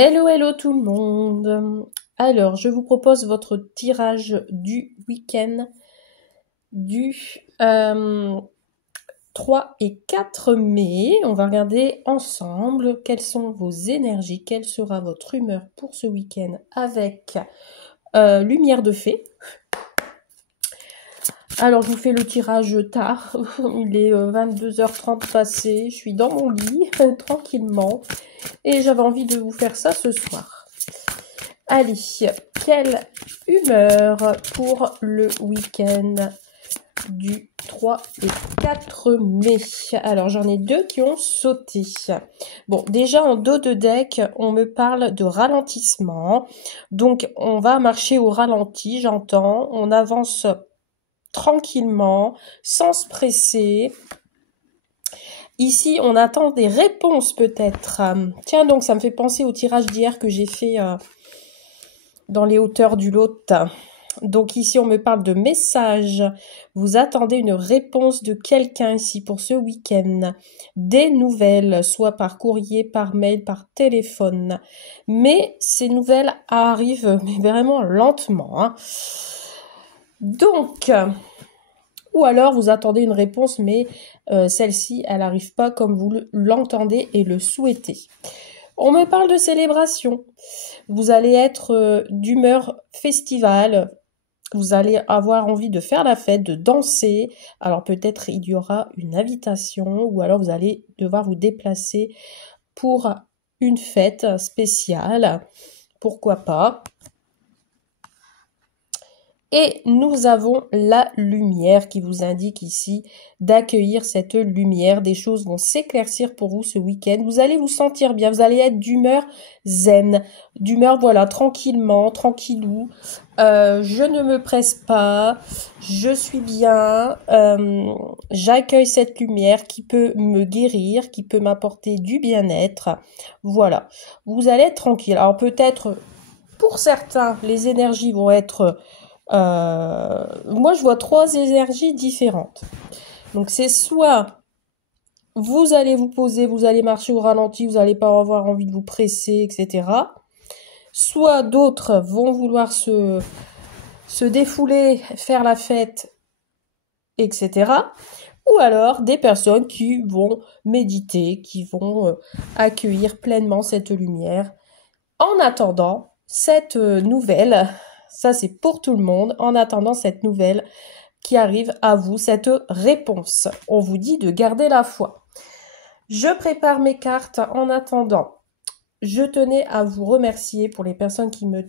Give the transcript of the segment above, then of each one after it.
Hello, hello tout le monde. Alors, je vous propose votre tirage du week-end du 3 et 4 mai. On va regarder ensemble quelles sont vos énergies, quelle sera votre humeur pour ce week-end avec Lumière de Fée. Alors, je vous fais le tirage tard. Il est 22h30 passé. Je suis dans mon lit, tranquillement. Et j'avais envie de vous faire ça ce soir. Allez, quelle humeur pour le week-end du 3 et 4 mai. Alors, j'en ai deux qui ont sauté. Bon, déjà en dos de deck, on me parle de ralentissement. Donc, on va marcher au ralenti, j'entends. On avance tranquillement, sans se presser. Ici, on attend des réponses peut-être. Tiens, donc, ça me fait penser au tirage d'hier que j'ai fait dans les hauteurs du lot. Donc ici, on me parle de messages. Vous attendez une réponse de quelqu'un ici pour ce week-end. Des nouvelles, soit par courrier, par mail, par téléphone. Mais ces nouvelles arrivent mais vraiment lentement. Hein. Donc, ou alors vous attendez une réponse, mais celle-ci, elle n'arrive pas comme vous l'entendez et le souhaitez. On me parle de célébration. Vous allez être d'humeur festivale. Vous allez avoir envie de faire la fête, de danser. Alors peut-être il y aura une invitation ou alors vous allez devoir vous déplacer pour une fête spéciale. Pourquoi pas? Et nous avons la lumière qui vous indique ici d'accueillir cette lumière. Des choses vont s'éclaircir pour vous ce week-end. Vous allez vous sentir bien. Vous allez être d'humeur zen. D'humeur, voilà, tranquillement, tranquillou. Je ne me presse pas. Je suis bien. J'accueille cette lumière qui peut me guérir, qui peut m'apporter du bien-être. Voilà. Vous allez être tranquille. Alors peut-être, pour certains, les énergies vont être... moi, je vois trois énergies différentes. Donc, c'est soit vous allez vous poser, vous allez marcher au ralenti, vous n'allez pas avoir envie de vous presser, etc. Soit d'autres vont vouloir se défouler, faire la fête, etc. Ou alors des personnes qui vont méditer, qui vont accueillir pleinement cette lumière. En attendant cette nouvelle... Ça, c'est pour tout le monde. En attendant cette nouvelle qui arrive à vous, cette réponse. On vous dit de garder la foi. Je prépare mes cartes en attendant. Je tenais à vous remercier pour les personnes qui me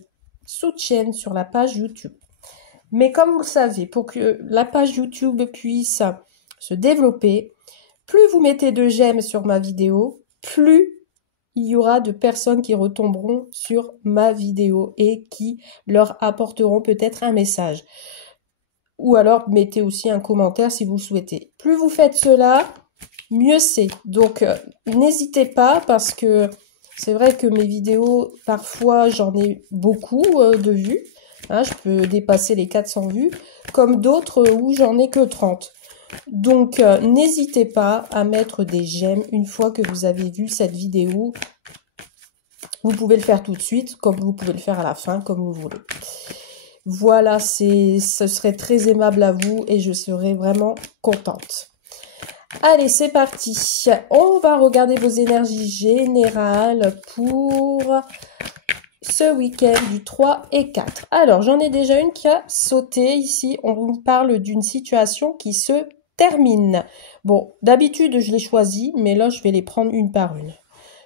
soutiennent sur la page YouTube. Mais comme vous le savez, pour que la page YouTube puisse se développer, plus vous mettez de j'aime sur ma vidéo, plus il y aura de personnes qui retomberont sur ma vidéo et qui leur apporteront peut-être un message. Ou alors, mettez aussi un commentaire si vous le souhaitez. Plus vous faites cela, mieux c'est. Donc, n'hésitez pas parce que c'est vrai que mes vidéos, parfois, j'en ai beaucoup de vues. Hein, je peux dépasser les 400 vues, comme d'autres où j'en ai que 30. Donc, n'hésitez pas à mettre des j'aime une fois que vous avez vu cette vidéo. Vous pouvez le faire tout de suite, comme vous pouvez le faire à la fin, comme vous voulez. Voilà, ce serait très aimable à vous et je serais vraiment contente. Allez, c'est parti. On va regarder vos énergies générales pour ce week-end du 3 et 4. Alors, j'en ai déjà une qui a sauté ici. On vous parle d'une situation qui se termine. Bon, d'habitude, je les choisis, mais là, je vais les prendre une par une.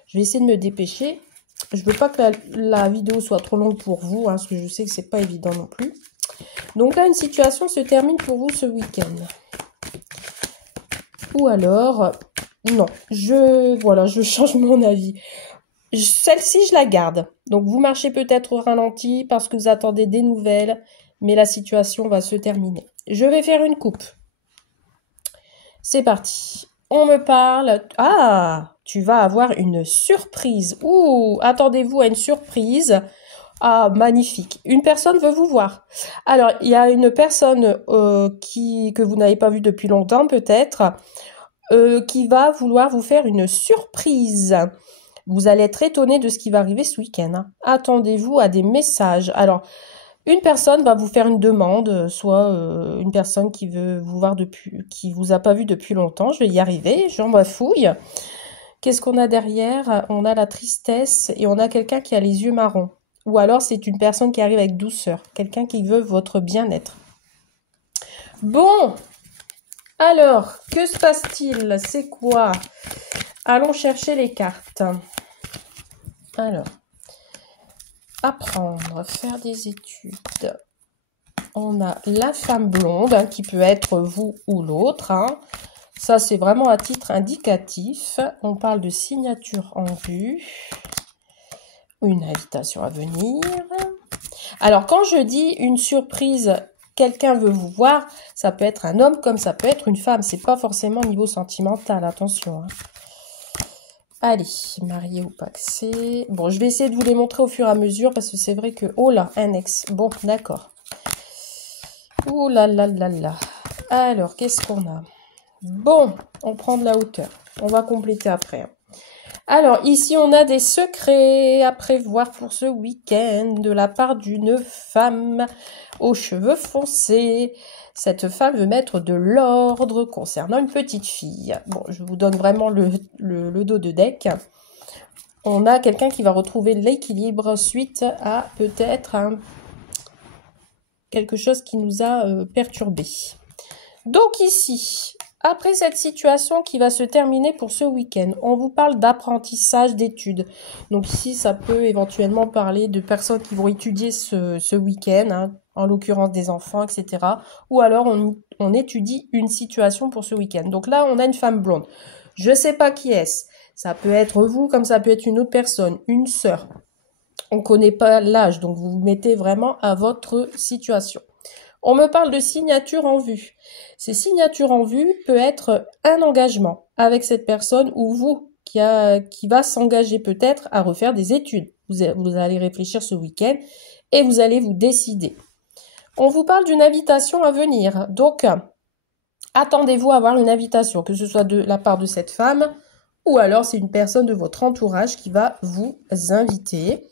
Je vais essayer de me dépêcher. Je veux pas que la vidéo soit trop longue pour vous, hein, parce que je sais que c'est pas évident non plus. Donc là, une situation se termine pour vous ce week-end. Ou alors, non, je change mon avis. Celle-ci, je la garde. Donc, vous marchez peut-être au ralenti parce que vous attendez des nouvelles, mais la situation va se terminer. Je vais faire une coupe. C'est parti. On me parle... Ah, tu vas avoir une surprise. Ouh, attendez-vous à une surprise. Ah, magnifique. Une personne veut vous voir. Alors, il y a une personne que vous n'avez pas vue depuis longtemps, peut-être, qui va vouloir vous faire une surprise. Vous allez être étonné de ce qui va arriver ce week-end. Hein. Attendez-vous à des messages. Alors, une personne va vous faire une demande, soit une personne qui veut vous voir depuis, qui vous a pas vu depuis longtemps. Je vais y arriver, j'en bafouille. Qu'est-ce qu'on a derrière? On a la tristesse et on a quelqu'un qui a les yeux marrons. Ou alors c'est une personne qui arrive avec douceur, quelqu'un qui veut votre bien-être. Bon, alors, que se passe-t-il? C'est quoi? Allons chercher les cartes. Alors, apprendre, faire des études. On a la femme blonde, hein, qui peut être vous ou l'autre. Hein. Ça, c'est vraiment à titre indicatif. On parle de signature en vue. Une invitation à venir. Alors, quand je dis une surprise, quelqu'un veut vous voir, ça peut être un homme comme ça peut être une femme. C'est pas forcément au niveau sentimental, attention. Hein. Allez, marié ou paxé. Bon, je vais essayer de vous les montrer au fur et à mesure parce que c'est vrai que... Oh là, un ex. Bon, d'accord. Ouh là là là là. Alors, qu'est-ce qu'on a? Bon, on prend de la hauteur. On va compléter après. Alors, ici, on a des secrets à prévoir pour ce week-end de la part d'une femme aux cheveux foncés. Cette femme veut mettre de l'ordre concernant une petite fille. Bon, je vous donne vraiment le dos de deck. On a quelqu'un qui va retrouver l'équilibre suite à peut-être quelque chose qui nous a perturbé. Donc ici, après cette situation qui va se terminer pour ce week-end, on vous parle d'apprentissage d'études. Donc ici, ça peut éventuellement parler de personnes qui vont étudier ce week-end, hein, en l'occurrence des enfants, etc. Ou alors on étudie une situation pour ce week-end. Donc là, on a une femme blonde. Je ne sais pas qui est-ce. Ça peut être vous, comme ça peut être une autre personne, une sœur. On ne connaît pas l'âge, donc vous vous mettez vraiment à votre situation. On me parle de signature en vue. Ces signatures en vue peut être un engagement avec cette personne ou vous qui va s'engager peut-être à refaire des études. Vous allez réfléchir ce week-end et vous allez vous décider. On vous parle d'une invitation à venir. Donc, attendez-vous à avoir une invitation, que ce soit de la part de cette femme ou alors c'est une personne de votre entourage qui va vous inviter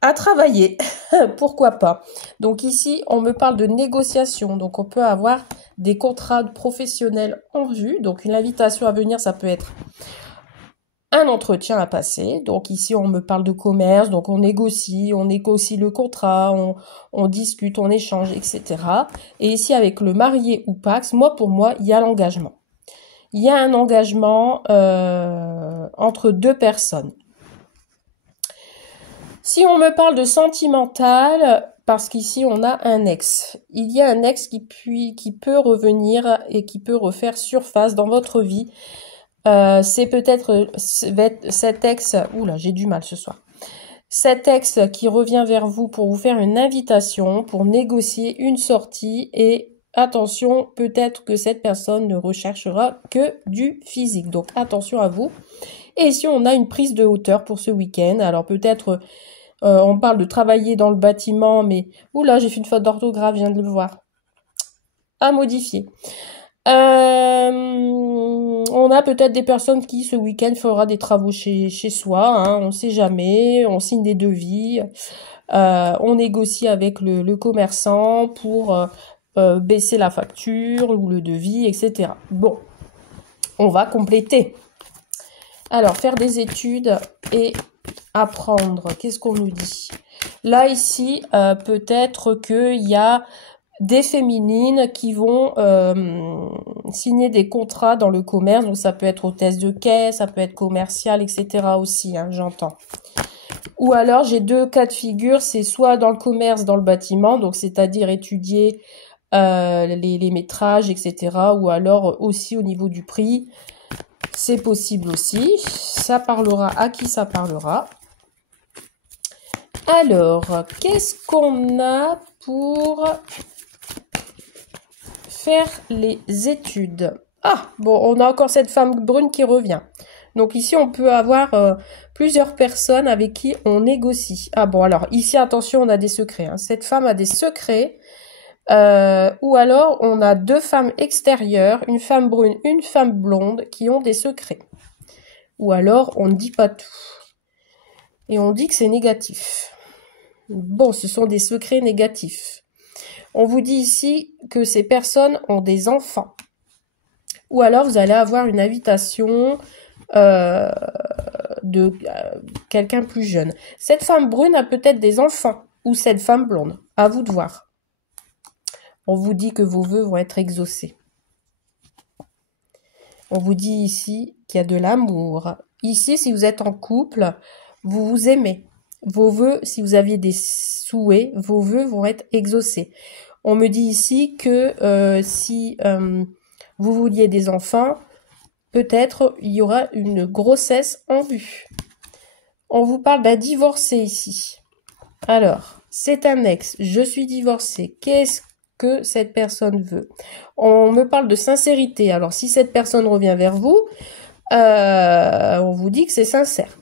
à travailler, pourquoi pas. Donc ici, on me parle de négociation. Donc on peut avoir des contrats professionnels en vue. Donc une invitation à venir, ça peut être un entretien à passer. Donc ici, on me parle de commerce. Donc on négocie le contrat, on discute, on échange, etc. Et ici, avec le marié ou pax, pour moi, il y a l'engagement. Il y a un engagement entre deux personnes. Si on me parle de sentimental, parce qu'ici on a un ex, il y a un ex qui peut revenir et qui peut refaire surface dans votre vie. C'est peut-être cet ex, oula j'ai du mal ce soir, cet ex qui revient vers vous pour vous faire une invitation, pour négocier une sortie et attention, peut-être que cette personne ne recherchera que du physique, donc attention à vous. Et ici on a une prise de hauteur pour ce week-end, alors peut-être... on parle de travailler dans le bâtiment, mais... Oula, j'ai fait une faute d'orthographe, je viens de le voir. À modifier. On a peut-être des personnes qui, ce week-end, fera des travaux chez soi. Hein, on ne sait jamais. On signe des devis. On négocie avec le commerçant pour baisser la facture ou le devis, etc. Bon, on va compléter. Alors, faire des études et... apprendre, qu'est-ce qu'on nous dit? Là, ici, peut-être qu'il y a des féminines qui vont signer des contrats dans le commerce. Donc, ça peut être hôtesse de caisse, ça peut être commercial, etc. aussi, hein, j'entends. Ou alors, j'ai deux cas de figure. C'est soit dans le commerce, dans le bâtiment, donc c'est-à-dire étudier les métrages, etc. Ou alors aussi au niveau du prix. C'est possible aussi. Ça parlera à qui ça parlera. Alors, qu'est-ce qu'on a pour faire les études? Ah, bon, on a encore cette femme brune qui revient. Donc ici, on peut avoir plusieurs personnes avec qui on négocie. Ah bon, alors ici, attention, on a des secrets. Hein. Cette femme a des secrets. Ou alors, on a deux femmes extérieures, une femme brune, une femme blonde, qui ont des secrets. Ou alors, on ne dit pas tout. Et on dit que c'est négatif. Bon, ce sont des secrets négatifs. On vous dit ici que ces personnes ont des enfants. Ou alors vous allez avoir une invitation de quelqu'un plus jeune. Cette femme brune a peut-être des enfants. Ou cette femme blonde. À vous de voir. On vous dit que vos vœux vont être exaucés. On vous dit ici qu'il y a de l'amour. Ici, si vous êtes en couple, vous vous aimez. Vos vœux, si vous aviez des souhaits, vos vœux vont être exaucés. On me dit ici que si vous vouliez des enfants, peut-être il y aura une grossesse en vue. On vous parle d'un divorcé ici. Alors, c'est un ex, je suis divorcée. Qu'est-ce que cette personne veut? On me parle de sincérité. Alors, si cette personne revient vers vous, on vous dit que c'est sincère.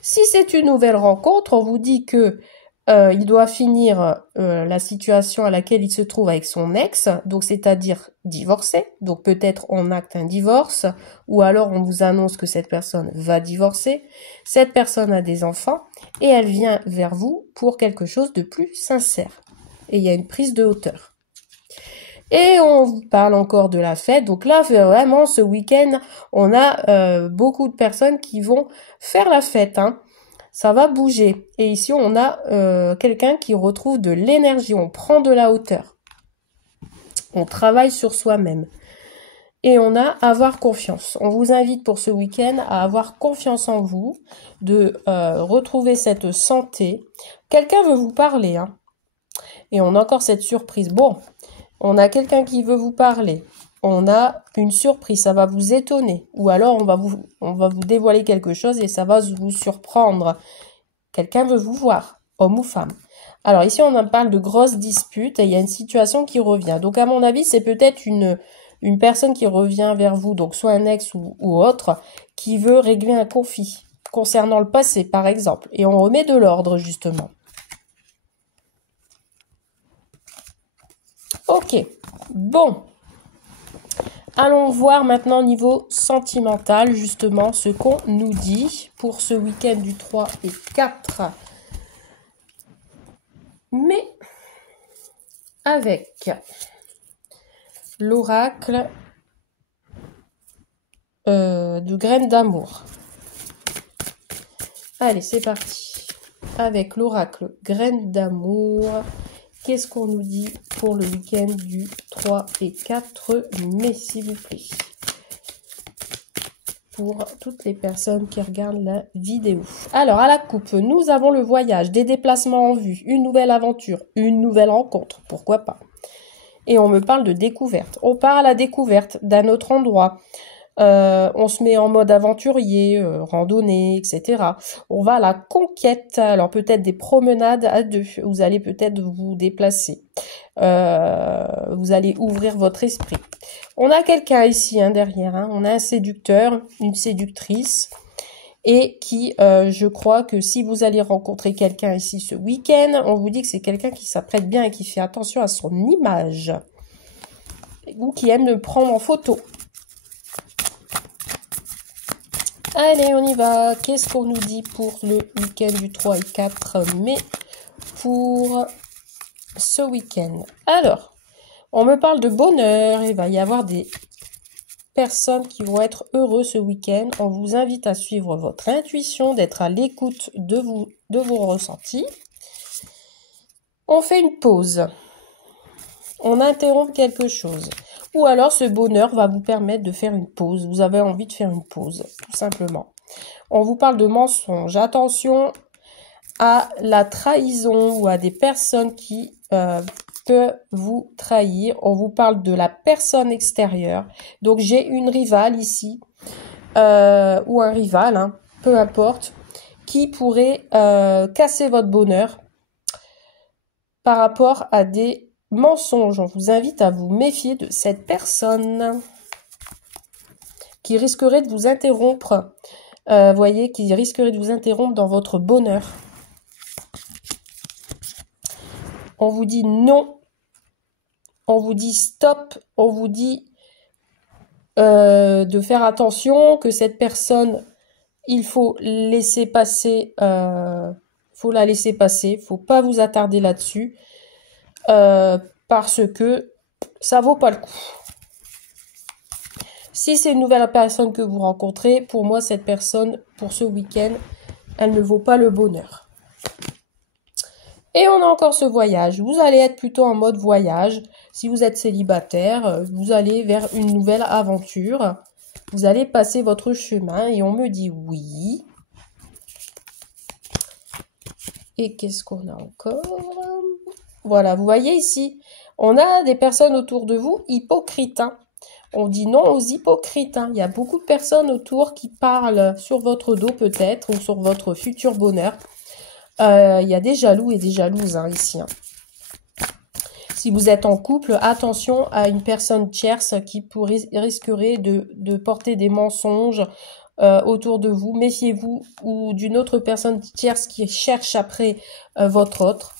Si c'est une nouvelle rencontre, on vous dit que il doit finir la situation à laquelle il se trouve avec son ex, donc c'est-à-dire divorcé. Donc peut-être on acte un divorce, ou alors on vous annonce que cette personne va divorcer. Cette personne a des enfants et elle vient vers vous pour quelque chose de plus sincère. Et il y a une prise de hauteur. Et on vous parle encore de la fête. Donc là, vraiment, ce week-end, on a beaucoup de personnes qui vont faire la fête, hein. Ça va bouger. Et ici, on a quelqu'un qui retrouve de l'énergie. On prend de la hauteur. On travaille sur soi-même. Et on a avoir confiance. On vous invite pour ce week-end à avoir confiance en vous, de retrouver cette santé. Quelqu'un veut vous parler, hein. Et on a encore cette surprise. Bon, on a quelqu'un qui veut vous parler. On a une surprise, ça va vous étonner. Ou alors on va vous dévoiler quelque chose et ça va vous surprendre. Quelqu'un veut vous voir, homme ou femme. Alors ici on en parle de grosses disputes et il y a une situation qui revient. Donc à mon avis c'est peut-être une personne qui revient vers vous, donc soit un ex ou autre, qui veut régler un conflit concernant le passé par exemple. Et on remet de l'ordre justement. Ok, bon. Allons voir maintenant au niveau sentimental, justement, ce qu'on nous dit pour ce week-end du 3 et 4 mai, avec l'oracle de graines d'amour. Allez, c'est parti. Avec l'oracle graines d'amour, qu'est-ce qu'on nous dit pour le week-end du 3 et 4 mai, s'il vous plaît? Pour toutes les personnes qui regardent la vidéo. Alors, à la coupe, nous avons le voyage, des déplacements en vue, une nouvelle aventure, une nouvelle rencontre, pourquoi pas. Et on me parle de découverte. On part à la découverte d'un autre endroit. On se met en mode aventurier, randonnée, etc. On va à la conquête. Alors peut-être des promenades à deux. Vous allez peut-être vous déplacer. Vous allez ouvrir votre esprit. On a quelqu'un ici, hein, derrière. Hein. On a un séducteur, une séductrice. Et qui, je crois que si vous allez rencontrer quelqu'un ici ce week-end, on vous dit que c'est quelqu'un qui s'apprête bien et qui fait attention à son image. Ou qui aime me prendre en photo. Allez, on y va. Qu'est-ce qu'on nous dit pour le week-end du 3 et 4 mai pour ce week-end? Alors, on me parle de bonheur. Il va y avoir des personnes qui vont être heureux ce week-end. On vous invite à suivre votre intuition, d'être à l'écoute de vos ressentis. On fait une pause. On interrompt quelque chose. Ou alors ce bonheur va vous permettre de faire une pause. Vous avez envie de faire une pause, tout simplement. On vous parle de mensonges. Attention à la trahison ou à des personnes qui peuvent vous trahir. On vous parle de la personne extérieure. Donc j'ai une rivale ici, ou un rival, hein, peu importe, qui pourrait casser votre bonheur par rapport à des mensonge. On vous invite à vous méfier de cette personne qui risquerait de vous interrompre. Voyez, qui risquerait de vous interrompre dans votre bonheur. On vous dit non. On vous dit stop. On vous dit de faire attention, que cette personne il faut laisser passer, faut la laisser passer, faut pas vous attarder là-dessus, parce que ça vaut pas le coup. Si c'est une nouvelle personne que vous rencontrez, pour moi, cette personne, pour ce week-end, elle ne vaut pas le bonheur. Et on a encore ce voyage. Vous allez être plutôt en mode voyage. Si vous êtes célibataire, vous allez vers une nouvelle aventure. Vous allez passer votre chemin et on me dit oui. Et qu'est-ce qu'on a encore? Voilà, vous voyez ici, on a des personnes autour de vous hypocrites. Hein. On dit non aux hypocrites. Hein. Il y a beaucoup de personnes autour qui parlent sur votre dos peut-être ou sur votre futur bonheur. Il y a des jaloux et des jalouses hein, ici. Hein. Si vous êtes en couple, attention à une personne tierce qui risquerait de porter des mensonges autour de vous. Méfiez-vous ou d'une autre personne tierce qui cherche après votre autre.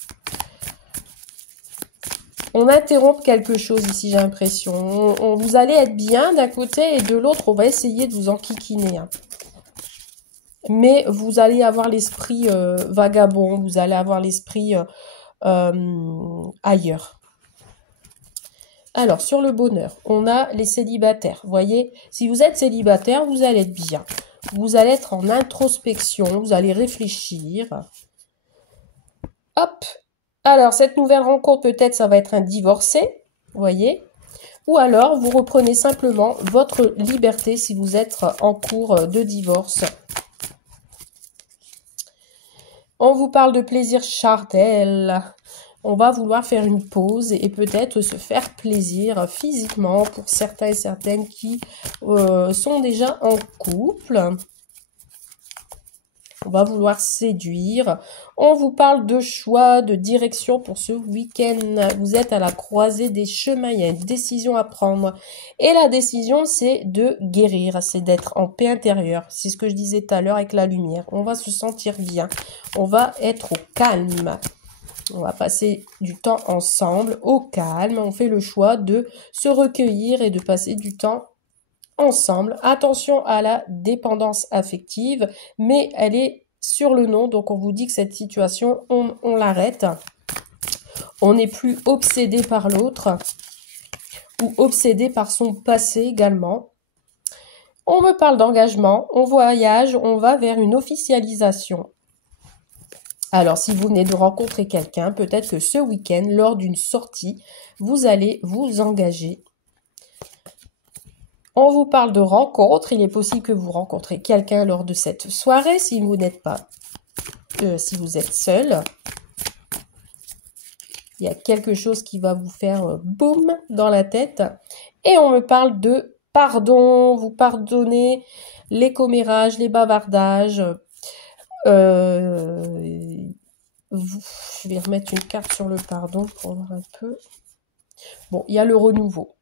On interrompt quelque chose ici, j'ai l'impression. Vous allez être bien d'un côté et de l'autre, on va essayer de vous enquiquiner. Hein. Mais vous allez avoir l'esprit vagabond, vous allez avoir l'esprit ailleurs. Alors, sur le bonheur, on a les célibataires. Vous voyez, si vous êtes célibataire, vous allez être bien. Vous allez être en introspection, vous allez réfléchir. Hop. Alors, cette nouvelle rencontre, peut-être, ça va être un divorcé, vous voyez. Ou alors, vous reprenez simplement votre liberté si vous êtes en cours de divorce. On vous parle de plaisir charnel. On va vouloir faire une pause et peut-être se faire plaisir physiquement pour certains et certaines qui sont déjà en couple. On va vouloir séduire. On vous parle de choix, de direction pour ce week-end. Vous êtes à la croisée des chemins. Il y a une décision à prendre. Et la décision, c'est de guérir. C'est d'être en paix intérieure. C'est ce que je disais tout à l'heure avec la lumière. On va se sentir bien. On va être au calme. On va passer du temps ensemble, au calme. On fait le choix de se recueillir et de passer du temps ensemble. Attention à la dépendance affective, mais elle est sur le nom, donc on vous dit que cette situation, on l'arrête. On n'est plus obsédé par l'autre ou obsédé par son passé également. On me parle d'engagement, on voyage, on va vers une officialisation. Alors, si vous venez de rencontrer quelqu'un, peut-être que ce week-end, lors d'une sortie, vous allez vous engager. On vous parle de rencontre. Il est possible que vous rencontrez quelqu'un lors de cette soirée si vous n'êtes pas, si vous êtes seul. Il y a quelque chose qui va vous faire boum dans la tête. Et on me parle de pardon. Vous pardonnez les commérages, les bavardages. Je vais remettre une carte sur le pardon pour voir un peu. Bon, il y a le renouveau.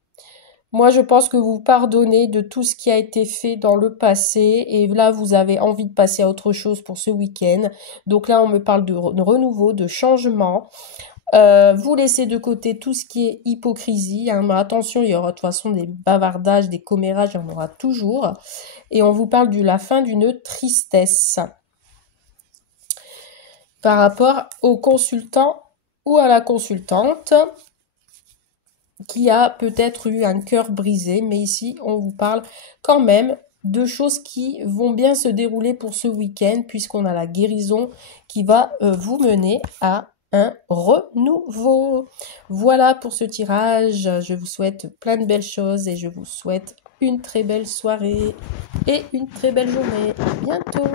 Moi, je pense que vous pardonnez de tout ce qui a été fait dans le passé et là, vous avez envie de passer à autre chose pour ce week-end. Donc là, on me parle de renouveau, de changement. Vous laissez de côté tout ce qui est hypocrisie. Hein, mais attention, il y aura de toute façon des bavardages, des commérages, il y en aura toujours. Et on vous parle de la fin d'une tristesse par rapport au consultant ou à la consultante qui a peut-être eu un cœur brisé, mais ici, on vous parle quand même de choses qui vont bien se dérouler pour ce week-end, puisqu'on a la guérison qui va vous mener à un renouveau. Voilà pour ce tirage. Je vous souhaite plein de belles choses et je vous souhaite une très belle soirée et une très belle journée. À bientôt!